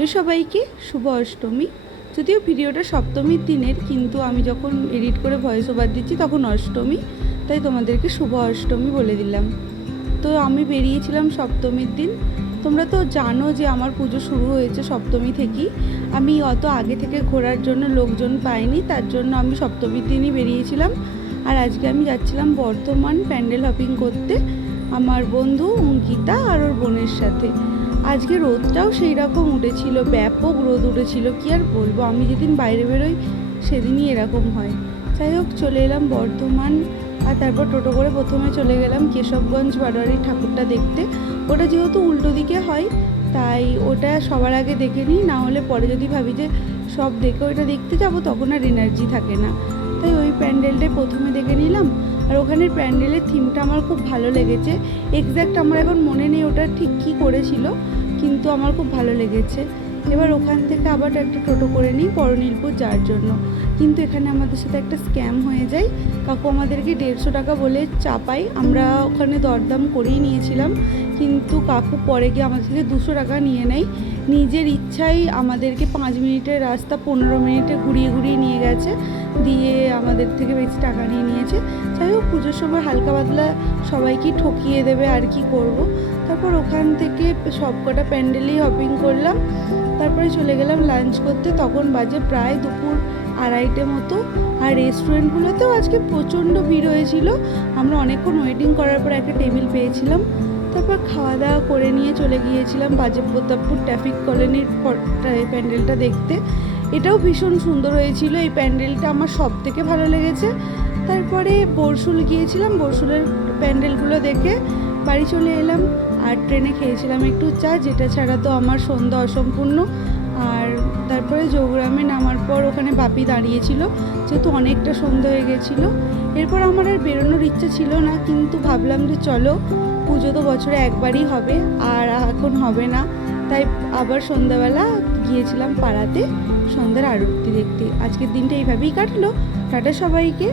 Hello সবাইকে, শুভ অষ্টমী। যদিও ভিডিওটা সপ্তমীর দিনের, কিন্তু আমি যখন এডিট করে ভয়েস ওভার দিচ্ছি তখন অষ্টমী, তাই তোমাদেরকে শুভ অষ্টমী বলে দিলাম। তো আমি বেরিয়েছিলাম সপ্তমীর দিন। তোমরা তো জানো যে আমার পুজো শুরু হয়েছে সপ্তমী থেকেই। আমি অত আগে থেকে ঘোরার জন্য লোকজন পাইনি, তার জন্য আমি সপ্তমীর দিনই বেরিয়েছিলাম। আর আজকে আমি যাচ্ছিলাম বর্ধমান প্যান্ডেল হপিং করতে আমার বন্ধু অঙ্কিতা আর ওর বোনের সাথে। আজকে রোদটাও সেই রকম উঠেছিল, ব্যাপক রোদ উঠেছিল, কি আর বলবো। আমি যেদিন বাইরে বেরোই সেদিনই এরকম হয়। যাই হোক, চলে এলাম বর্ধমান। আর তারপর টোটো করে প্রথমে চলে গেলাম কেশবগঞ্জ বারোয়ারির ঠাকুরটা দেখতে। ওটা যেহেতু উল্টো দিকে হয়, তাই ওটা সবার আগে দেখে নিই, না হলে পরে যদি ভাবি যে সব দেখে ওইটা দেখতে যাব তখন আর এনার্জি থাকে না। তাই ওই প্যান্ডেলটাই প্রথমে দেখে নিলাম। আর ওখানের প্যান্ডেলের থিমটা আমার খুব ভালো লেগেছে। এক্স্যাক্ট আমার এখন মনে নেই ওটা ঠিক কী করেছিল, কিন্তু আমার খুব ভালো লেগেছে। এবার ওখান থেকে আবার একটা টোটো করে নিই করনীলপুর যাওয়ার জন্য। কিন্তু এখানে আমাদের সাথে একটা স্ক্যাম হয়ে যায়। কাকু আমাদেরকে 150 টাকা বলে চাপাই। আমরা ওখানে দরদাম করেই নিয়েছিলাম, কিন্তু কাকু পরে গিয়ে আমাদের থেকে 200 টাকা নিয়ে নেয়। নিজের ইচ্ছাই আমাদেরকে 5 মিনিটের রাস্তা 15 মিনিটে ঘুরিয়ে ঘুরিয়ে নিয়ে গেছে, দিয়ে আমাদের থেকে বেশি টাকা নিয়ে নিয়েছে। যাই হোক, পুজোর সময় হালকা পাতলা সবাইকে ঠকিয়ে দেবে, আর কি করব। তারপর ওখান থেকে সব কটা প্যান্ডেলেই হপিং করলাম। তারপরে চলে গেলাম লাঞ্চ করতে। তখন বাজে প্রায় দুপুর 2:30 মতো। আর রেস্টুরেন্টগুলোতেও আজকে প্রচণ্ড ভিড় হয়েছিল। আমরা অনেকক্ষণ ওয়েটিং করার পর একটা টেবিল পেয়েছিলাম। তারপর খাওয়া দাওয়া করে নিয়ে চলে গিয়েছিলাম বাজে প্রতাপপুর ট্রাফিক কলোনির প্যান্ডেলটা দেখতে। এটাও ভীষণ সুন্দর হয়েছিল। এই প্যান্ডেলটা আমার সব থেকে ভালো লেগেছে। তারপরে বরশুল গিয়েছিলাম, বরশুলের প্যান্ডেলগুলো দেখে বাড়ি চলে এলাম। আর ট্রেনে খেয়েছিলাম একটু চা, যেটা ছাড়া তো আমার সন্ধ্যা অসম্পূর্ণ। আর তারপরে যোগগ্রামে নামার পর ওখানে বাপি দাঁড়িয়েছিল, যেহেতু অনেকটা সন্ধ্যা হয়ে গেছিলো। এরপর আমার আর বেরোনোর ইচ্ছা ছিল না, কিন্তু ভাবলাম যে চলো, পুজো তো বছরে একবারই হবে, আর এখন হবে না। তাই আবার সন্ধ্যাবেলা গিয়েছিলাম পাড়াতে সন্ধ্যার আরতি দেখতে। আজকের দিনটা এইভাবেই কাটলো। টাটা সবাইকে।